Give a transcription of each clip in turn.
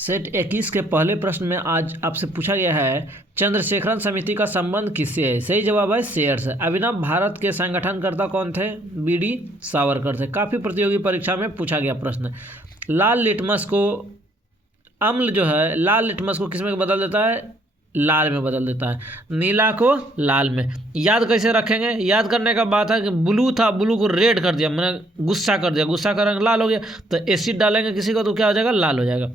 Set 21 के पहले प्रश्न में आज आपसे पूछा गया है चंद्रशेखरन समिति का संबंध किससे है। सही जवाब है शेर से। अभिनव भारत के संगठनकर्ता कौन थे? बीडी सावरकर थे। काफ़ी प्रतियोगी परीक्षा में पूछा गया प्रश्न। लाल लिटमस को अम्ल जो है लाल लिटमस को किस में बदल देता है? लाल में बदल देता है। नीला को लाल में। याद कैसे रखेंगे? याद करने का बात है कि ब्लू था, ब्लू को रेड कर दिया, मैंने गुस्सा कर दिया, गुस्सा का रंग लाल हो गया, तो एसिड डालेंगे किसी को तो क्या हो जाएगा? लाल हो जाएगा।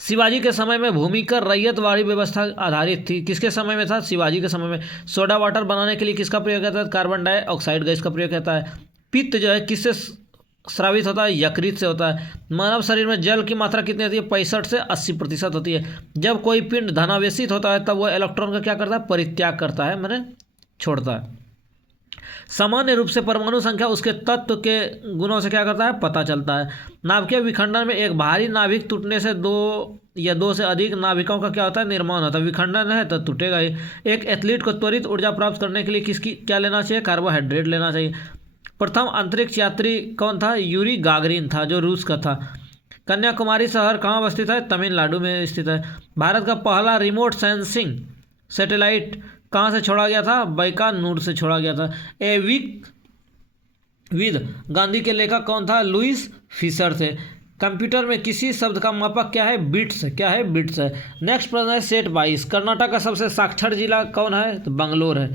शिवाजी के समय में भूमिकर रैयतवाड़ी व्यवस्था आधारित थी। किसके समय में था? शिवाजी के समय में। सोडा वाटर बनाने के लिए किसका प्रयोग करता है? कार्बन डाइऑक्साइड गैस का प्रयोग करता है। पित्त जो है किससे स्रावित होता है? यकृत से होता है। मानव शरीर में जल की मात्रा कितनी होती है? 65 से 80% होती है। जब कोई पिंड धनावेशित होता है तब वह इलेक्ट्रॉन का क्या करता है? परित्याग करता है, मैंने छोड़ता है। सामान्य रूप से परमाणु संख्या उसके तत्व के गुणों से क्या करता है? पता चलता है। नाभिकीय विखंडन में एक भारी नाभिक टूटने से दो या दो से अधिक नाभिकों का क्या होता है? निर्माण होता है। विखंडन है तो टूटेगा ही। एक एथलीट को त्वरित ऊर्जा प्राप्त करने के लिए किसकी क्या लेना चाहिए? कार्बोहाइड्रेट लेना चाहिए। प्रथम अंतरिक्ष यात्री कौन था? यूरी गागरिन था, जो रूस का था। कन्याकुमारी शहर कहाँ अवस्थित है? तमिलनाडु में स्थित है। भारत का पहला रिमोट सेंसिंग सैटेलाइट कहाँ से छोड़ा गया था? बीकानेर से छोड़ा गया था। एविक विद गांधी के लेखक कौन था? लुइस फिशर थे। कंप्यूटर में किसी शब्द का मापक क्या है? बिट्स। क्या है? बिट्स है। नेक्स्ट प्रश्न है सेट 22। कर्नाटक का सबसे साक्षर जिला कौन है? तो बंगलोर है।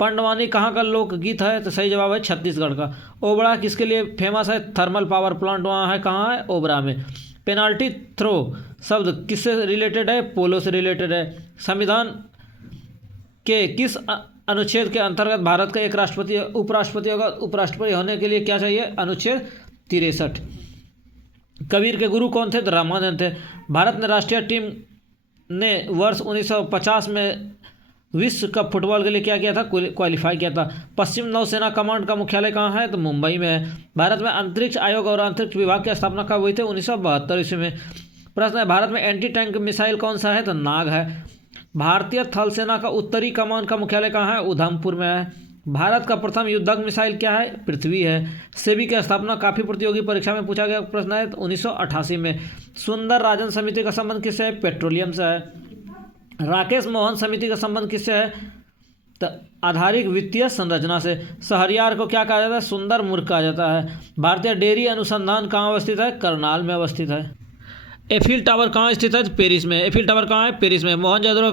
पंडवानी कहाँ का लोकगीत है? तो सही जवाब है छत्तीसगढ़ का। ओबड़ा किसके लिए फेमस है? थर्मल पावर प्लांट वहाँ है, कहाँ है? ओबरा में। पेनाल्टी थ्रो शब्द किससे रिलेटेड है? पोलो से रिलेटेड है। संविधान के किस अनुच्छेद के अंतर्गत भारत का एक राष्ट्रपति उपराष्ट्रपति होगा? उपराष्ट्रपति होने के लिए क्या चाहिए? अनुच्छेद 63। कबीर के गुरु कौन थे? तो रामानंद थे। भारत ने राष्ट्रीय टीम ने वर्ष 1950 में विश्व कप फुटबॉल के लिए क्या किया था? क्वालिफाई किया था। पश्चिम नौसेना कमांड का मुख्यालय कहाँ है? तो मुंबई में है। भारत में अंतरिक्ष आयोग और अंतरिक्ष विभाग की स्थापना कब हुई थी? 1972 ईस्वी में। प्रश्न है भारत में एंटी टैंक मिसाइल कौन सा है? तो नाग है। भारतीय थल सेना का उत्तरी कमान का मुख्यालय कहाँ है? उधमपुर में है। भारत का प्रथम युद्धक मिसाइल क्या है? पृथ्वी है। सेबी की स्थापना काफ़ी प्रतियोगी परीक्षा में पूछा गया प्रश्न है 1988 में। सुंदर राजन समिति का संबंध किससे है? पेट्रोलियम से है। राकेश मोहन समिति का संबंध किससे है? तो आधारिक वित्तीय संरचना से। शहरयार को क्या कहा जाता है? सुंदर मूर्ख कहा जाता है। भारतीय डेयरी अनुसंधान कहाँ अवस्थित है? करनाल में अवस्थित है। एफिल टावर कहाँ स्थित है? पेरिस में। एफिल टावर कहाँ है? पेरिस में। मोहनजोदड़ो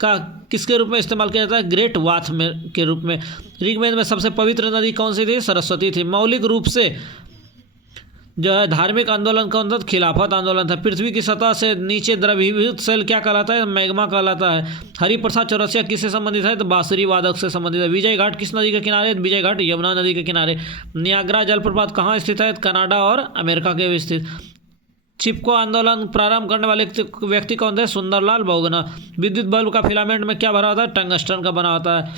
का किसके रूप में इस्तेमाल किया जाता है? ग्रेट वाथ में के रूप में। ऋग्वेद में सबसे पवित्र नदी कौन सी थी? सरस्वती थी। मौलिक रूप से जो है धार्मिक आंदोलन कौन था? खिलाफत आंदोलन था। पृथ्वी की सतह से नीचे द्रवीभूत सेल क्या कहलाता है? मैग्मा कहलाता है। हरिप्रसाद चौरसिया किससे संबंधित है? तो बांसुरी वादक से संबंधित है। विजय घाट किस नदी के किनारे? विजय घाट यमुना नदी के किनारे। नियाग्रा जलप्रपात कहाँ स्थित है? कनाडा और अमेरिका के स्थित। चिपको आंदोलन प्रारंभ करने वाले व्यक्ति कौन थे? सुंदरलाल बहुगुणा। विद्युत बल्ब का फिलामेंट में क्या भरा होता है? टंगस्टन का बना होता है।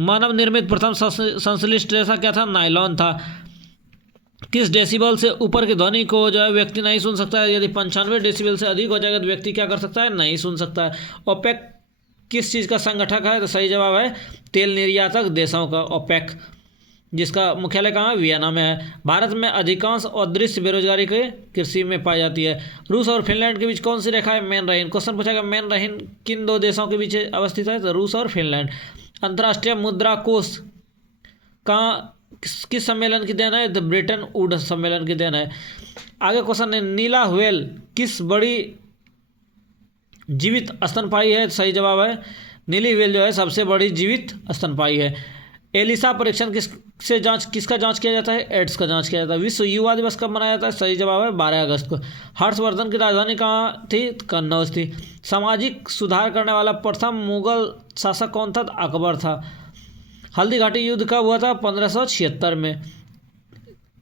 मानव निर्मित प्रथम संश्लिष्ट रेशा क्या था? नायलॉन था। किस डेसिबल से ऊपर की ध्वनि को जो है व्यक्ति नहीं सुन सकता है? यदि 95 डेसिबल से अधिक हो जाएगा तो व्यक्ति क्या कर सकता है? नहीं सुन सकता है। ओपेक किस चीज़ का संगठक है? तो सही जवाब है तेल निर्यातक देशों का ओपेक, जिसका मुख्यालय कहाँ है? वियना में है। भारत में अधिकांश अदृश्य बेरोजगारी के कृषि में पाई जाती है। रूस और फिनलैंड के बीच कौन सी रेखा है? मेन रहीन। क्वेश्चन पूछा गया मेन रहीन किन दो देशों के बीच अवस्थित है? तो रूस और फिनलैंड। अंतर्राष्ट्रीय मुद्रा कोष कहाँ किस सम्मेलन की देन है? द ब्रिटेन वुड्स सम्मेलन की देन है। आगे क्वेश्चन है नीला व्हेल किस बड़ी जीवित स्तनपायी है? सही जवाब है नीली व्हेल जो है सबसे बड़ी जीवित स्तनपायी है। एलिसा परीक्षण किसका जांच किया जाता है? एड्स का जांच किया जाता है। विश्व युवा दिवस कब मनाया जाता है? सही जवाब है 12 अगस्त को। हर्षवर्धन की राजधानी कहाँ थी? कन्नौज थी। सामाजिक सुधार करने वाला प्रथम मुगल शासक कौन था? अकबर था। हल्दी घाटी युद्ध कब हुआ था? 1576 में।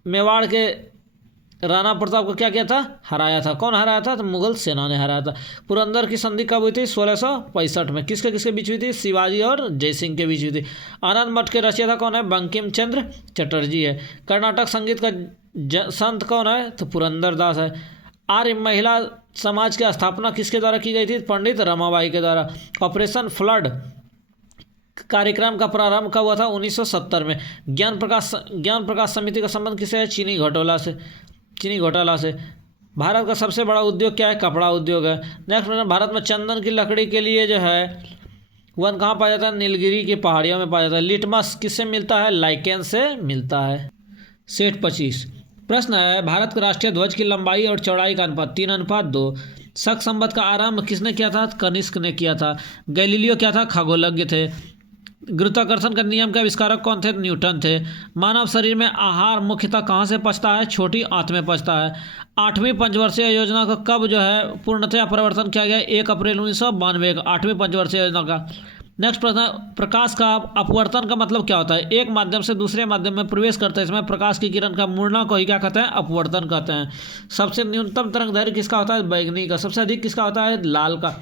मेवाड़ के राणा प्रताप को क्या किया था? हराया था। कौन हराया था? तो मुगल सेना ने हराया था। पुरंदर की संधि कब हुई थी? 1665 में। किसके किसके बीच हुई थी? शिवाजी और जयसिंह के बीच हुई थी। आनंद मठ के रचयिता कौन है? बंकिम चंद्र चटर्जी है। कर्नाटक संगीत का संत कौन है? तो पुरंदर दास है। आर्य महिला समाज की स्थापना किसके द्वारा की गई थी? पंडित रमाबाई के द्वारा। ऑपरेशन फ्लड कार्यक्रम का प्रारंभ कब हुआ था? 1970 में। ज्ञान प्रकाश समिति का संबंध किससे है? चीनी घोटाला से। भारत का सबसे बड़ा उद्योग क्या है? कपड़ा उद्योग है। नेक्स्ट प्रश्न, भारत में चंदन की लकड़ी के लिए जो है वन कहाँ पाया जाता है? नीलगिरी की पहाड़ियों में पाया जाता है। लिटमस किससे मिलता है? लाइकेन से मिलता है। सेठ 25 प्रश्न है, भारत के राष्ट्रीय ध्वज की लंबाई और चौड़ाई का अनुपात 3:2। शक संवत का आरंभ किसने किया था? कनिष्क ने किया था। गैलीलियो क्या था? खगोलज्ञ थे। गुरुत्वाकर्षण का नियम के आविष्कारक कौन थे? न्यूटन थे। मानव शरीर में आहार मुख्यतः कहाँ से पचता है? छोटी आंत में पचता है। 8वीं पंचवर्षीय योजना का कब जो है पूर्णतया परिवर्तन किया गया? 1 अप्रैल 1992 का 8वीं पंचवर्षीय योजना का। नेक्स्ट प्रश्न, प्रकाश का अपवर्तन का मतलब क्या होता है? एक माध्यम से दूसरे माध्यम में प्रवेश करते हैं, इसमें प्रकाश की किरण का मुड़ना को ही क्या कहते हैं? अपवर्तन कहते हैं। सबसे न्यूनतम तरंग दैर्घ्य किसका होता है? बैगनी का। सबसे अधिक किसका होता है? लाल का।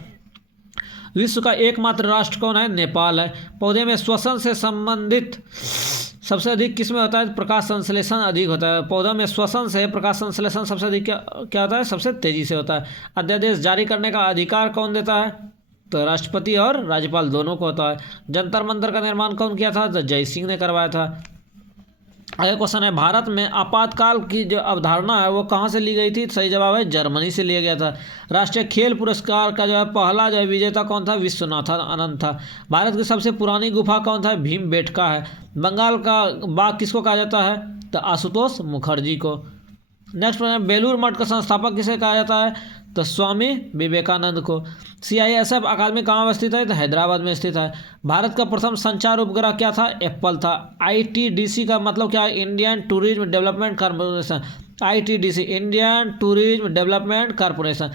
विश्व का एकमात्र राष्ट्र कौन है? नेपाल है। पौधे में श्वसन से संबंधित सबसे अधिक किसमें होता है? प्रकाश संश्लेषण अधिक होता है। पौधों में श्वसन से प्रकाश संश्लेषण सबसे अधिक क्या होता है? सबसे तेजी से होता है। अध्यादेश जारी करने का अधिकार कौन देता है? तो राष्ट्रपति और राज्यपाल दोनों को होता है। जंतर मंतर का निर्माण कौन किया था? तो जय सिंह ने करवाया था। अगला क्वेश्चन है, भारत में आपातकाल की जो अवधारणा है वो कहाँ से ली गई थी? सही जवाब है जर्मनी से लिया गया था। राष्ट्रीय खेल पुरस्कार का जो है पहला जो है विजेता कौन था? विश्वनाथन आनंद था। भारत की सबसे पुरानी गुफा कौन था? भीमबेटका है। बंगाल का बाघ किसको कहा जाता है? तो आशुतोष मुखर्जी को। नेक्स्ट प्रश्न, बेलूर मठ का संस्थापक किसे कहा जाता है? तो स्वामी विवेकानंद को। CISF अकादमी कहाँ अवस्थित है? तो हैदराबाद में स्थित है। भारत का प्रथम संचार उपग्रह क्या था? एप्पल था। ITDC का मतलब क्या है? Indian tourism development corporation. ITDC Indian tourism development corporation.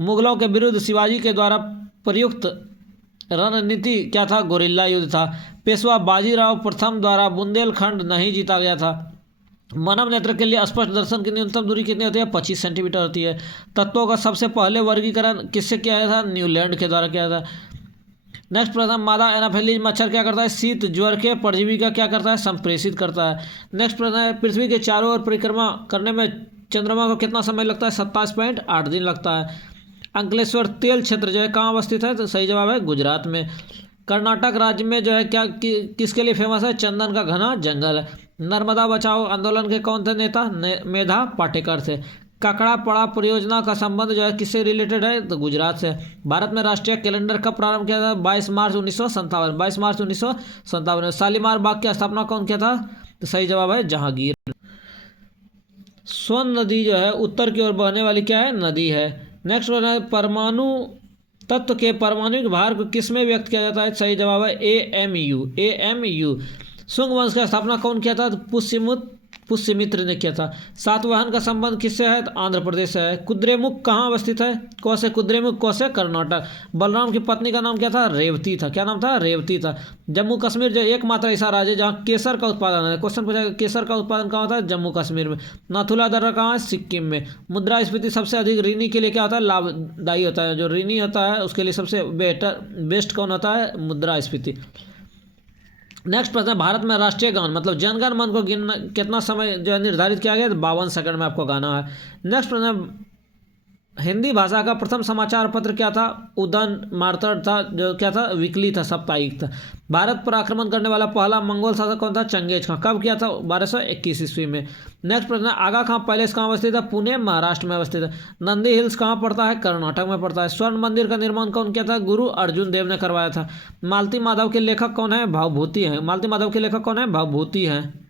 मुगलों के विरुद्ध शिवाजी के द्वारा प्रयुक्त रणनीति क्या था? गोरिल्ला युद्ध था। पेशवा बाजीराव प्रथम द्वारा बुंदेलखंड नहीं जीता गया था। मानव नेत्र के लिए स्पष्ट दर्शन की न्यूनतम दूरी कितनी होती है? 25 सेंटीमीटर होती है। तत्वों का सबसे पहले वर्गीकरण किससे किया गया था? न्यूलैंड के द्वारा किया था। नेक्स्ट प्रश्न, मादा एनाफेलिज मच्छर क्या करता है? शीत ज्वर के परजीवी का क्या करता है? संप्रेषित करता है। नेक्स्ट प्रश्न है, पृथ्वी के चारों ओर परिक्रमा करने में चंद्रमा को कितना समय लगता है? 27.8 दिन लगता है। अंकलेश्वर तेल क्षेत्र जो है कहाँ अवस्थित है? तो सही जवाब है गुजरात में। कर्नाटक राज्य में जो है क्या किसके लिए फेमस है? चंदन का घना जंगल है। नर्मदा बचाओ आंदोलन के कौन थे नेता? मेधा पाटेकर थे। काकड़ा पड़ा परियोजना का संबंध जो है किससे रिलेटेड है? तो गुजरात से। भारत में राष्ट्रीय कैलेंडर कब प्रारंभ किया था? 22 मार्च 1957। 22 मार्च 1957। शालीमार बाग की स्थापना कौन किया था? तो सही जवाब है जहांगीर। स्वर्ण नदी जो है उत्तर की ओर बहने वाली क्या है? नदी है। नेक्स्ट है, परमाणु तत्व के परमाणुक भार को किस में व्यक्त किया जाता है? सही जवाब है AMU। शुंग वंश की स्थापना कौन किया था? पुष्यमित्र ने किया था। सातवाहन का संबंध किससे है? तो आंध्र प्रदेश से है। कुद्रेमुख कहाँ अवस्थित है? कौसे कुद्रेमुख कौसे कर्नाटक। बलराम की पत्नी का नाम क्या था? रेवती था। क्या नाम था? रेवती था। जम्मू कश्मीर जो एकमात्र ऐसा राज्य है जहाँ केसर का उत्पादन है। क्वेश्चन पूछा, केसर का उत्पादन कहाँ होता है? जम्मू कश्मीर में। नाथुला दर्रा कहाँ है? सिक्किम में। मुद्रास्फीति सबसे अधिक ऋणी के लिए क्या होता है? लाभदायी होता है। जो ऋणी होता है उसके लिए सबसे बेस्ट कौन होता है? मुद्रास्फीति। नेक्स्ट प्रश्न है, भारत में राष्ट्रीय गान मतलब जनगण मन को गिनना कितना समय जो है निर्धारित किया गया? 52 सेकंड में आपको गाना है। नेक्स्ट प्रश्न है, हिंदी भाषा का प्रथम समाचार पत्र क्या था? उदन मार्तंड था। जो क्या था? वीकली था, साप्ताहिक था। भारत पर आक्रमण करने वाला पहला मंगोल शासक कौन था? चंगेज खां। कब किया था? 1221 ईस्वी में। नेक्स्ट प्रश्न है, आगा खां पैलेस कहाँ अवस्थित है? पुणे महाराष्ट्र में अवस्थित है। नंदी हिल्स कहाँ पड़ता है? कर्नाटक में पड़ता है। स्वर्ण मंदिर का निर्माण कौन किया था? गुरु अर्जुन देव ने करवाया था। मालती माधव के लेखक कौन है? भावभूति हैं। मालती माधव के लेखक कौन है? भावभूति हैं।